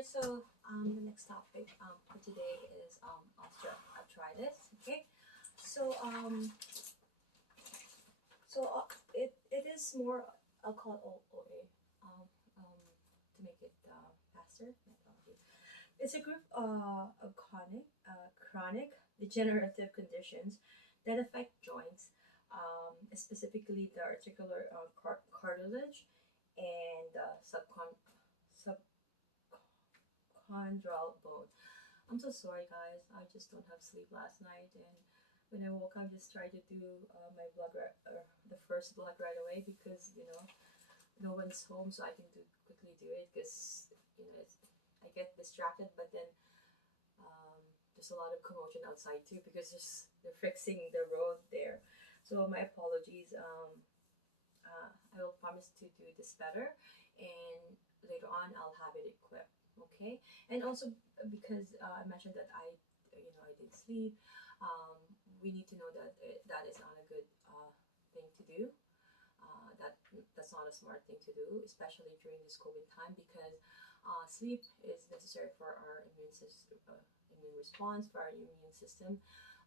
Alright, so the next topic for today is osteoarthritis. Okay, so it is more, I'll call it OA, to make it faster. It's a group of chronic degenerative conditions that affect joints, specifically the articular cartilage and subchondral bone. I'm so sorry, guys. I just don't have sleep last night, and when I woke up, just tried to do my the first blood right away because no one's home, so I can quickly do it because I get distracted, but then there's a lot of commotion outside too because they're fixing the road there. So my apologies. I will promise to do this better, and later on I'll have it equipped. Okay, and also because I mentioned that I didn't sleep. Um, we need to know that that is not a good thing to do. That's not a smart thing to do, especially during this COVID time, because sleep is necessary for our immune response, for our immune system,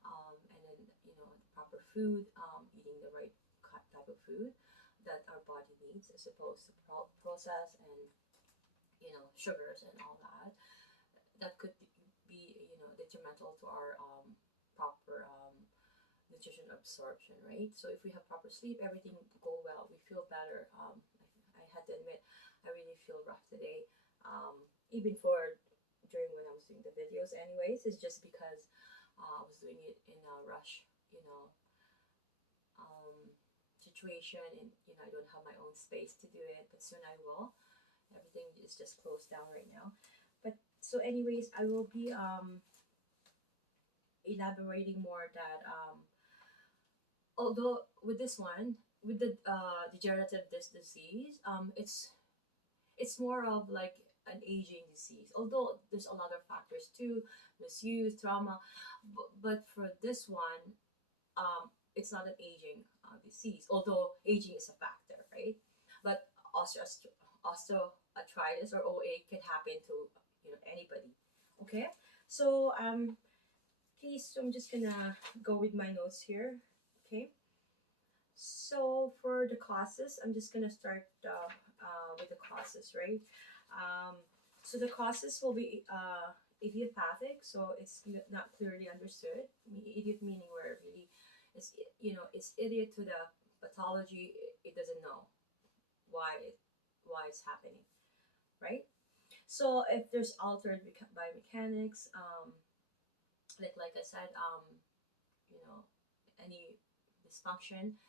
and then the proper food, eating the right type of food that our body needs, as opposed to process and sugars and all that. That could be detrimental to our proper nutrition absorption, right? So if we have proper sleep, everything go well. We feel better. I had to admit, I really feel rough today. Even for during when I was doing the videos, anyways, it's just because I was doing it in a rush, um, situation, and I don't have my own space to do it, but soon I will. Everything is just closed down right now. But so, anyways, I will be elaborating more that although with this one, with the degenerative disc disease, it's more of like an aging disease. Although there's a lot of factors too, misuse, trauma, but for this one, it's not an aging disease. Although aging is a factor, right? But osteoarthritis or OA can happen to anybody. Okay, so okay, so I'm just gonna go with my notes here. Okay, so for the causes, I'm just gonna start with the causes, right? Um, so the causes will be idiopathic, so it's not clearly understood. Idiot meaning where really it's idiot to the pathology. It doesn't know why why it's happening, right? So if there's altered biomechanics, like I said, you know, any dysfunction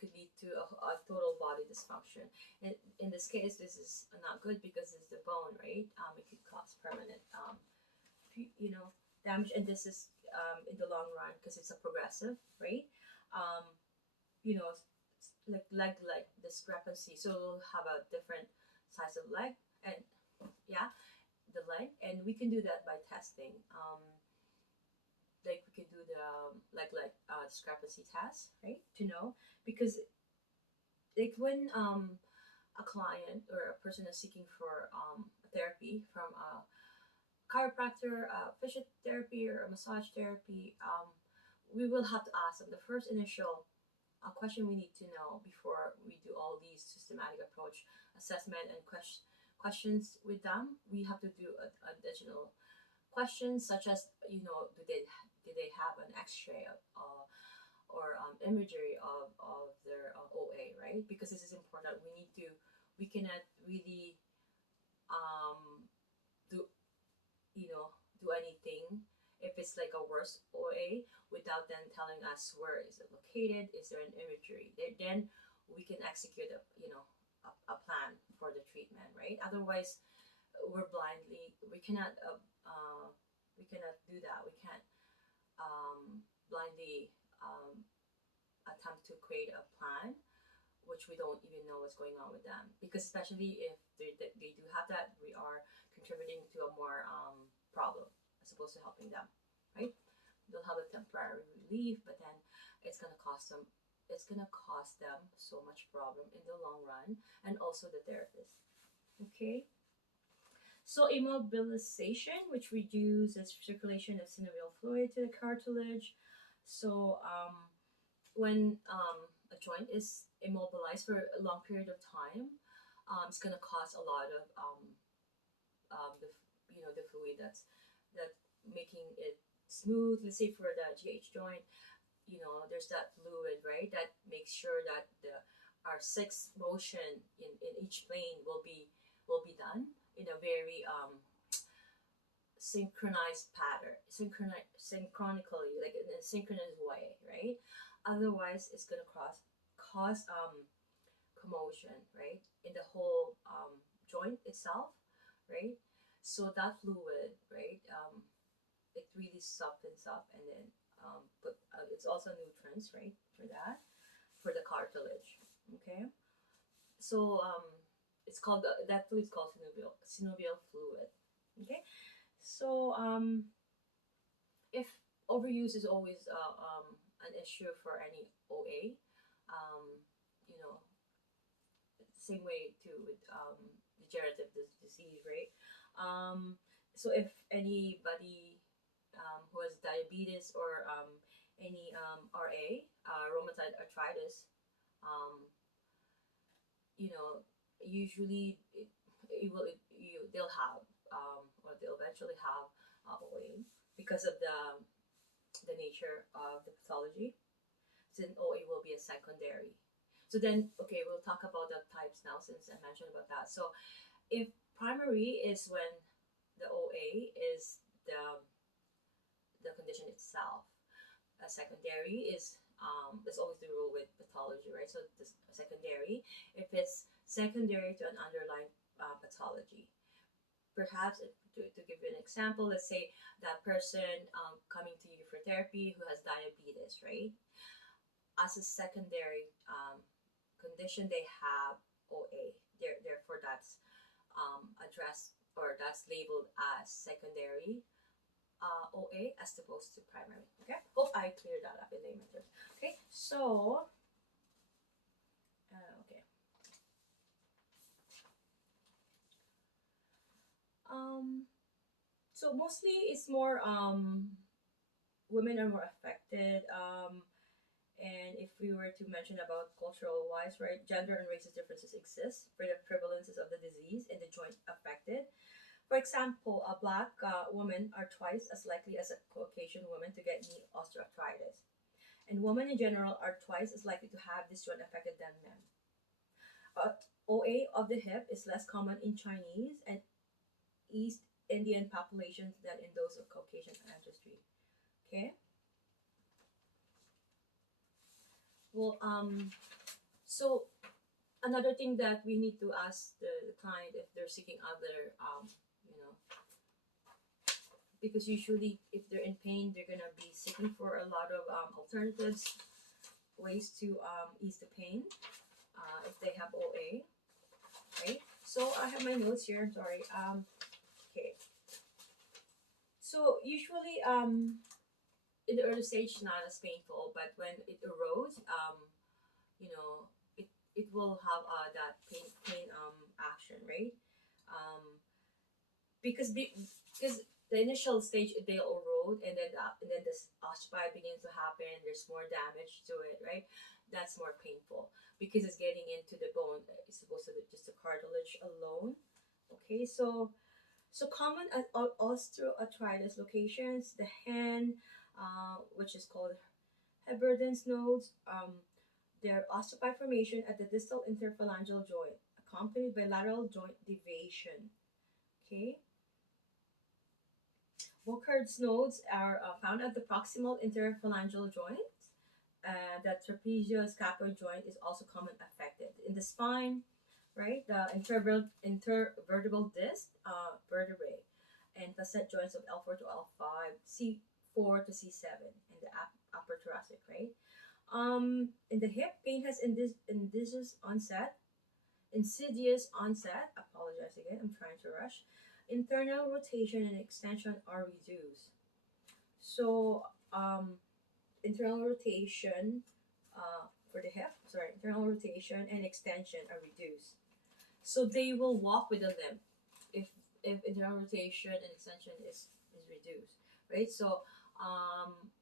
could lead to a total body dysfunction. And in this case, this is not good because it's the bone, right? It could cause permanent, you know, damage, and this is in the long run because it's a progressive, right? Um, you know, like leg discrepancy. So we'll have a different size of leg, and yeah, the leg, and we can do that by testing. Like we could do the discrepancy test, right? To know because like when a client or a person is seeking for therapy from a chiropractor, physiotherapy, or a massage therapy, we will have to ask them the first initial question we need to know before we do all these systematic approach assessment and questions with them. We have to do additional questions such as do they have an X-ray or imagery of their OA, right? Because this is important. We cannot really um, do do anything if it's like a worse OA without them telling us where is it located, is there an imagery there, then we can execute a plan for the treatment, right? Otherwise we cannot do that. We can't blindly attempt to create a plan which we don't even know what's going on with them, because especially if they do have that, we are contributing to a more problem as opposed to helping them, right? They'll have a temporary relief, but then it's gonna cost them. It's gonna cost them so much problem in the long run, and also the therapist. Okay, So immobilization, which reduces circulation of synovial fluid to the cartilage. So when a joint is immobilized for a long period of time, it's going to cause a lot of the the fluid that making it smooth. Let's say for the GH joint, there's that fluid, right, that makes sure that the our sixth motion in each plane will be done in a very synchronized pattern, synchronically, like in a synchronous way, right? Otherwise, it's gonna cause commotion, right, in the whole joint itself, right? So that fluid, right, it really softens up, and then but it's also nutrients, right, for for the cartilage. Okay, so it's called that fluid is called synovial fluid. Okay, so if overuse is always an issue for any OA, um, you know, same way too with degenerative disease, right? Um, so if anybody who has diabetes or any RA, rheumatoid arthritis, um, usually they'll have or they'll eventually have OA because of the nature of the pathology. Then OA will be a secondary. So then, okay, we'll talk about the types now since I mentioned about that. So if primary is when the OA is the condition itself. A secondary is that's always the rule with pathology, right? So this secondary, if it's secondary to an underlying pathology, perhaps to give you an example, let's say that person coming to you for therapy who has diabetes, right? As a secondary condition, they have OA. Therefore, that's addressed or that's labeled as secondary OA as opposed to primary. Okay, hope I cleared that up in layman terms. Okay, so okay. Um, so mostly it's more women are more affected. And if we were to mention about cultural wise, right, gender and races differences exist for the prevalences of the disease in the joint affected. For example, a black women are twice as likely as a Caucasian woman to get knee osteoarthritis. And women in general are twice as likely to have this joint affected than men. OA of the hip is less common in Chinese and East Indian populations than in those of Caucasian ancestry. Okay. Well, so another thing that we need to ask the client if they're seeking other, because usually if they're in pain, they're gonna be seeking for a lot of alternatives, ways to ease the pain if they have OA, right? So I have my notes here. I'm sorry. Okay. So usually in the early stage, not as painful, but when it erodes, you know, it will have that pain action, right? Um, because the initial stage they'll erode, and then this osteophyte begins to happen. There's more damage to it, right? That's more painful because it's getting into the bone. It's supposed to be just the cartilage alone. Okay, so common osteoarthritis locations: the hand, which is called Heberden's nodes. Their osteophyte formation at the distal interphalangeal joint, accompanied by lateral joint deviation. Okay. Burkhardt nodes are found at the proximal interphalangeal joint. The trapezioscapular joint is also commonly affected. In the spine, right, the intervertebral disc, vertebrae, and facet joints of L4 to L5, C4 to C7, and the upper thoracic, right? In the hip, pain has insidious onset. Apologize again, I'm trying to rush. Internal rotation and extension are reduced. So, internal rotation for the hip, internal rotation and extension are reduced. So they will walk with a limp if if internal rotation and extension is reduced, right? So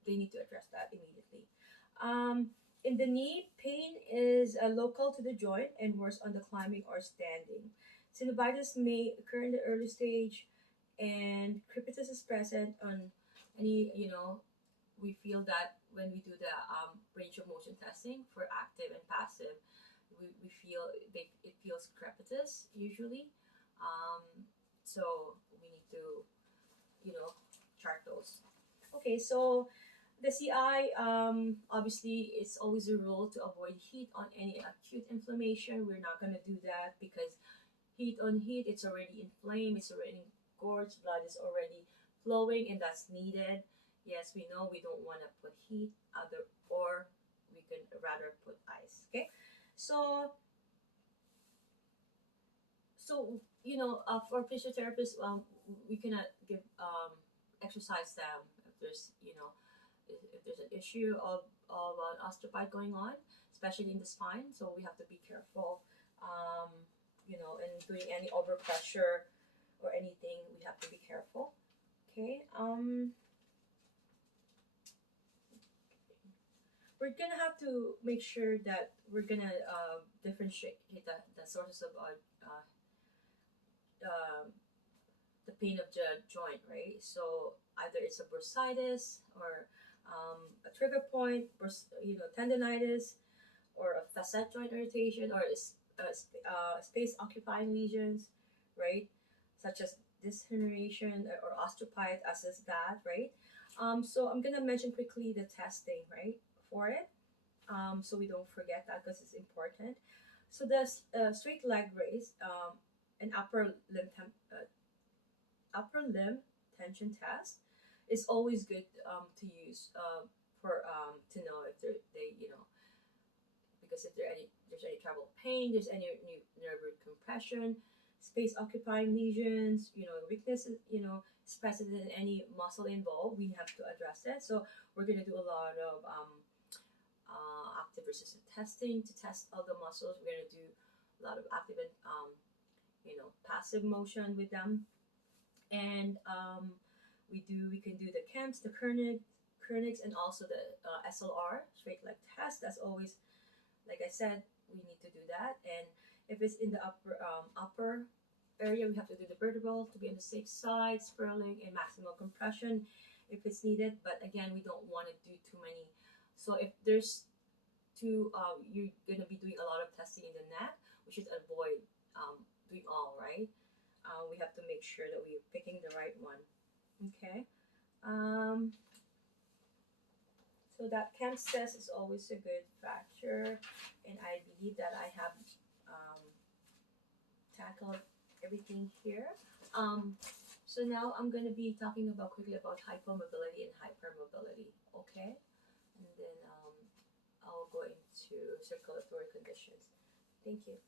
they need to address that immediately. Um, in the knee, pain is local to the joint and worse on the climbing or standing. Synovitis may occur in the early stage, and crepitus is present on any, we feel that when we do the range of motion testing for active and passive, we feel it feels crepitus usually. Um, so we need to, chart those. Okay, so the CI, obviously, it's always a rule to avoid heat on any acute inflammation. We're not going to do that because heat on heat, it's already inflamed, it's already engorged, blood is already flowing, and that's needed. Yes, we know we don't want to put heat, or we can rather put ice. Okay, so for physiotherapists, we cannot give exercise them if there's if there's an issue of an osteophyte going on, especially in the spine. So we have to be careful, and doing any overpressure or anything, we have to be careful. Okay. We're gonna have to make sure that we're gonna differentiate the sources of um, the pain of the joint, right? So either it's a bursitis or a trigger point, tendonitis, or a facet joint irritation, or space occupying lesions, right? Such as disc herniation or osteophyte, as is that, right? So I'm gonna mention quickly the testing, right, for it, so we don't forget that because it's important. So the straight leg raise, an upper limb tension test is always good to use for to know if they because if there's any trouble pain, there's any new nerve root compression, space occupying lesions, weakness, is present in any muscle involved, we have to address it. So we're gonna do a lot of active resistant testing to test all the muscles. We're gonna do a lot of active and passive motion with them, and we can do the camps, the Kernigs, and also the SLR straight leg test. That's always, like I said, we need to do that. And if it's in the upper area, we have to do the vertebral to be on the safe side, spurling and maximal compression if it's needed. But again, we don't want to do too many. So if there's you're gonna be doing a lot of testing in the neck, we should avoid doing all, right. We have to make sure that we're picking the right one. Okay. So that CAMS test is always a good factor, and I believe that I have tackled everything here. So now I'm going to be talking quickly about hypomobility and hypermobility, okay? And then I'll go into circulatory conditions. Thank you.